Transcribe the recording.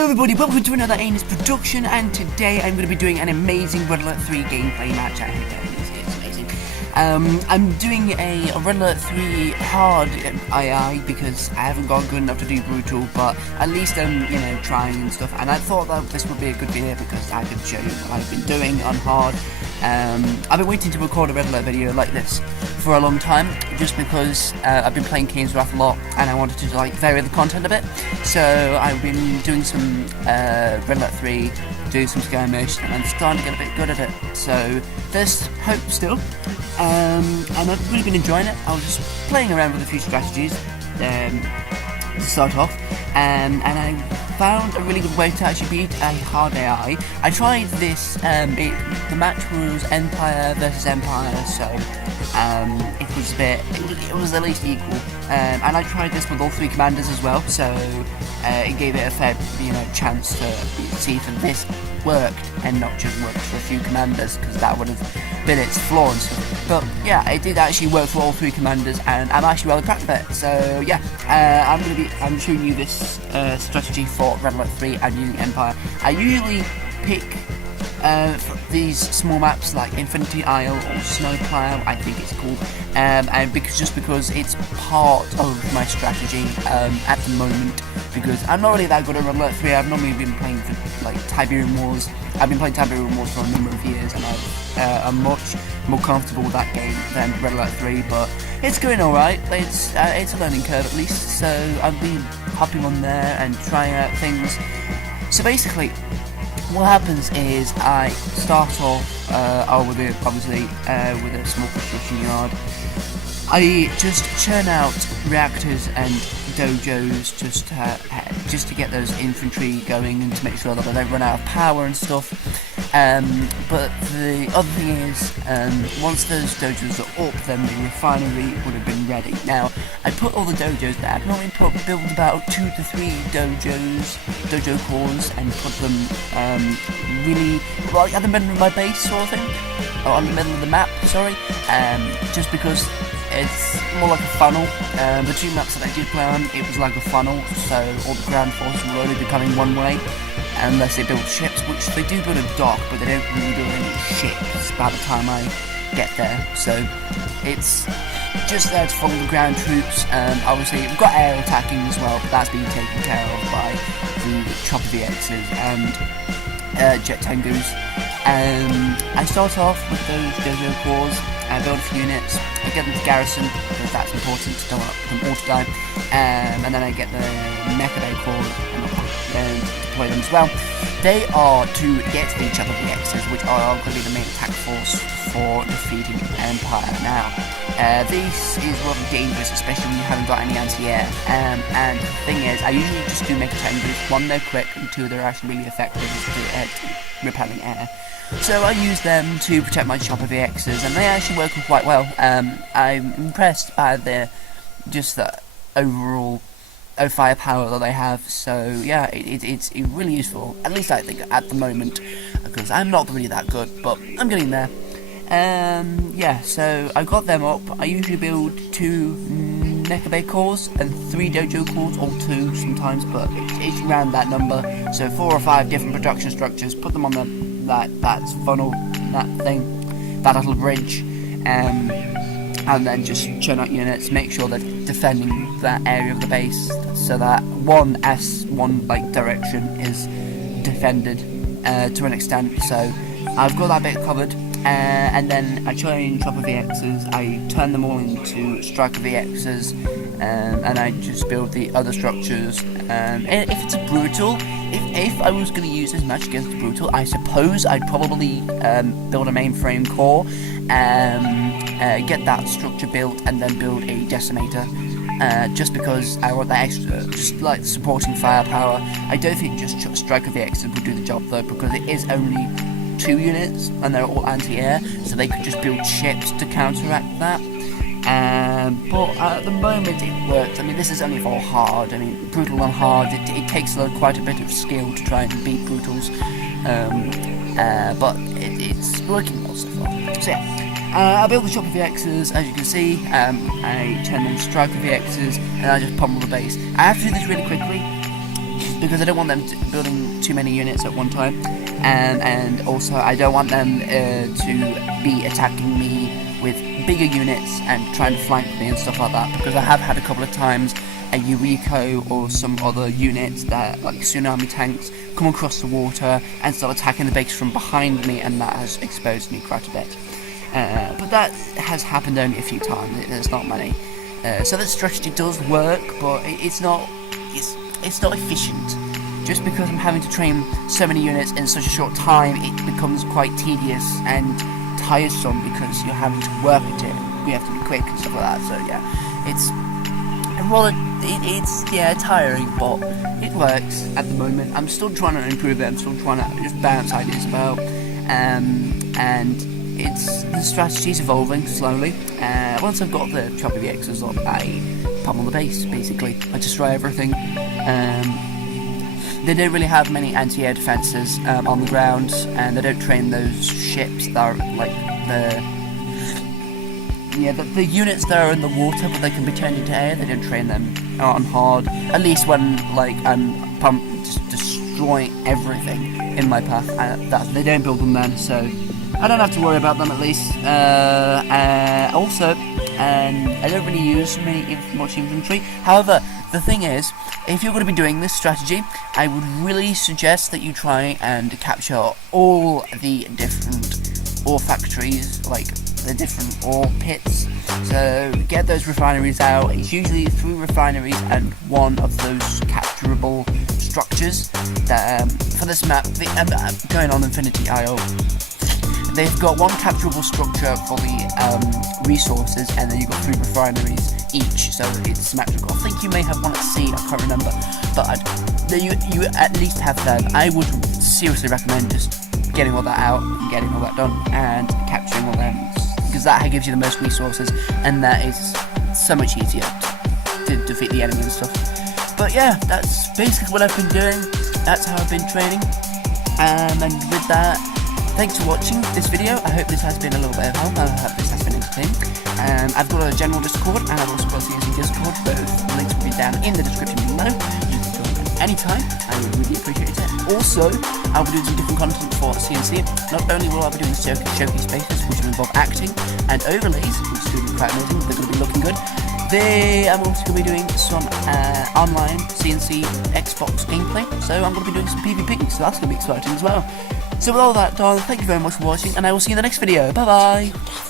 Hello everybody, welcome to another Anus production, and today I'm going to be doing an amazing Red Alert 3 gameplay match. I hope it's amazing. I'm doing a Red Alert 3 hard II because I haven't got good enough to do brutal, but at least I'm, trying and stuff, and I thought that this would be a good video because I could show you what I've been doing on hard. I've been waiting to record a Red Alert video like this for a long time, just because I've been playing King's Wrath a lot and I wanted to vary the content a bit. So I've been doing some Red Alert 3, doing some skirmish, and I'm starting to get a bit good at it. So there's hope still, and I've really been enjoying it. I was just playing around with a few strategies to start off, and I found a really good way to actually beat a hard AI. I tried this, the match was Empire versus Empire, so it was at least equal, and I tried this with all three commanders as well, so it gave it a fair chance to see if this worked and not just worked for a few commanders, because that would have been its flaw and stuff. But yeah, it did actually work for all three commanders, and I'm actually rather proud of it. So yeah, I'm showing you this strategy for Red Alert 3 and using Empire. I usually pick these small maps like Infinity Isle or Snowplow, I think it's called, and because it's part of my strategy at the moment, because I'm not really that good at Red Alert 3. I've normally been playing for like Tiberium Wars. I've been playing Tiberium Wars for a number of years, and I'm much more comfortable with that game than Red Alert 3, but it's going alright. It's a learning curve at least, so I've been hopping on there and trying out things. So basically, what happens is I start off obviously with a small construction yard. I just churn out reactors and dojos just to get those infantry going and to make sure that they don't run out of power and stuff. But the other thing is, once those dojos are up, then the refinery would have been ready. Now, I put all the dojos there. I normally build about 2 to 3 dojo cores, and put them really at the middle of my base, sort of thing, or on the middle of the map. Sorry, just because it's more like a funnel. The two maps that I did play on, it was like a funnel, so all the ground forces will only be coming one way, unless they build ships, which they do build a dock, but they don't really build any ships by the time I get there. So it's just there to follow the ground troops. Obviously, we've got air attacking as well, but that's being taken care of by the Chopper VXs and Jet Tengus. I start off with those dojo cores. I build a few units, I get them to garrison, because that's important, to don't want them all to die, and then I get the Mecha Bay cores and deploy them as well. They are to get the Chopper VXs, which are going to be the main attack force for defeating Empire. Now, this is rather dangerous, especially when you haven't got any anti-air, and the thing is, I usually just do Mecha Tengus. 1, they're quick, and 2, they're actually really effective at repelling air. So I use them to protect my Chopper VXs, and they actually work quite well. I'm impressed by the overall firepower that they have. So yeah, it's really useful, at least I think at the moment, because I'm not really that good, but I'm getting there. Yeah, so I got them up. I usually build 2 Mecha Bay cores and 3 dojo cores, or 2 sometimes, but it's around that number. So 4 or 5 different production structures, put them on that funnel, that thing, that little bridge, and then just churn out units, make sure they're defending that area of the base, so that one direction is defended to an extent. So I've got that bit covered. And then I train Chopper VXs, I turn them all into Striker VXs, and I just build the other structures. If it's a brutal, if I was going to use this match against brutal, I suppose I'd probably build a mainframe core, get that structure built, and then build a decimator. Just because I want that extra, just like supporting firepower. I don't think just Striker VXs would do the job though, because it is only 2 units and they're all anti-air, so they could just build ships to counteract that. But at the moment it works. I mean, this is only for hard. I mean, brutal on hard, it takes quite a bit of skill to try and beat brutals, but it's working well so far. So yeah, I built the Chopper VXs, as you can see. I turn them Striker VXs, and I just pummel the base. I have to do this really quickly because I don't want them building too many units at one time, and also I don't want them to be attacking me with bigger units and trying to flank me and stuff like that, because I have had a couple of times a Yuriko or some other units that, like tsunami tanks, come across the water and start attacking the base from behind me, and that has exposed me quite a bit. But that has happened only a few times, there's not many. So that strategy does work, but it's not efficient. Just because I'm having to train so many units in such a short time, it becomes quite tedious and tiresome, because you're having to work at it. We have to be quick and stuff like that. So yeah, it's tiring, but it works at the moment. I'm still trying to improve it. I'm still trying to just bounce ideas about, and the strategy's evolving slowly. Once I've got the choppy VXs up, I pummel the base. Basically, I destroy everything. They don't really have many anti-air defenses on the ground, and they don't train those ships that are like the units that are in the water, but they can be turned into air. They don't train them on hard. At least when like I'm just destroying everything in my path. They don't build them then, so I don't have to worry about them at least. Also, I don't really use much infantry. However, the thing is, if you're going to be doing this strategy, I would really suggest that you try and capture all the different ore factories, like the different ore pits. So get those refineries out. It's usually 3 refineries and 1 of those capturable structures. That for this map, going on Infinity Isle, they've got 1 capturable structure for the resources, and then you've got 3 refineries each, so it's symmetrical. I think you may have 1 at sea, I can't remember, but you at least have them. I would seriously recommend just getting all that out, getting all that done, and capturing all them, because that gives you the most resources, and that is so much easier to defeat the enemy and stuff. But yeah, that's basically what I've been doing. That's how I've been training, and with that, thanks for watching this video. I hope this has been a little bit of help. I hope this has been entertaining. I've got a general Discord, and I've also got a CNC Discord. Both links will be down in the description below. You can join at any time. I would really appreciate it. Also, I'll be doing some different content for CNC. Not only will I be doing showcase bases, which will involve acting, and overlays, which is going to be quite amazing. They're going to be looking good. I'm also going to be doing some online CNC Xbox gameplay. So I'm going to be doing some PvP, so that's going to be exciting as well. So with all that done, thank you very much for watching, and I will see you in the next video. Bye bye!